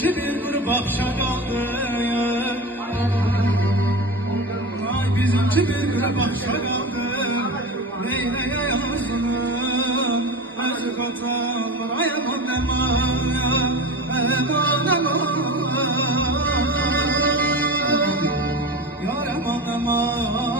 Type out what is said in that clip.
bizimki bir grup akşa kaldı. Ay bizimki bir grup akşa kaldı. Neyleye yazını acı katanlar. Ay aman aman aman aman. Yar aman aman.